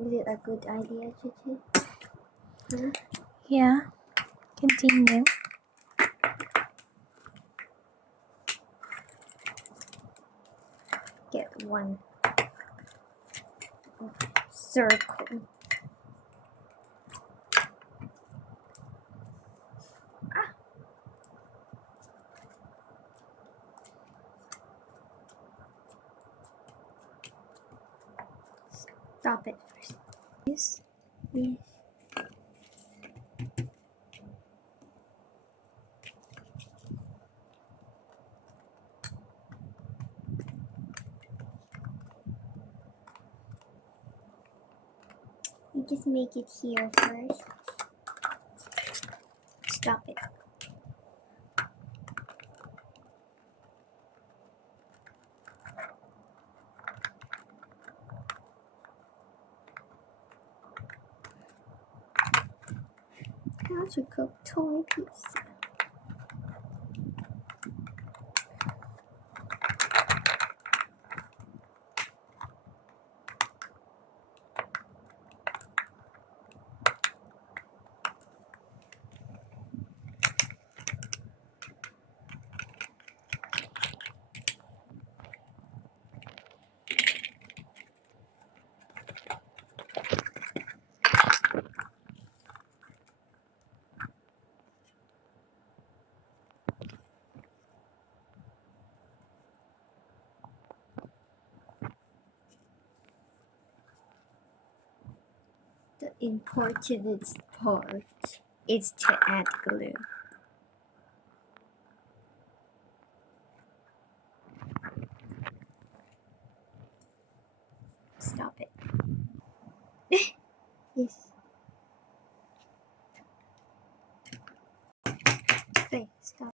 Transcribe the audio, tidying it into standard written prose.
Is it a good idea, Chichi? Yeah, continue. Get one circle. Stop it first. Yes. Yes. You just make it here first. Stop it. How to cook toy pizza. The important part is to add glue. Stop it.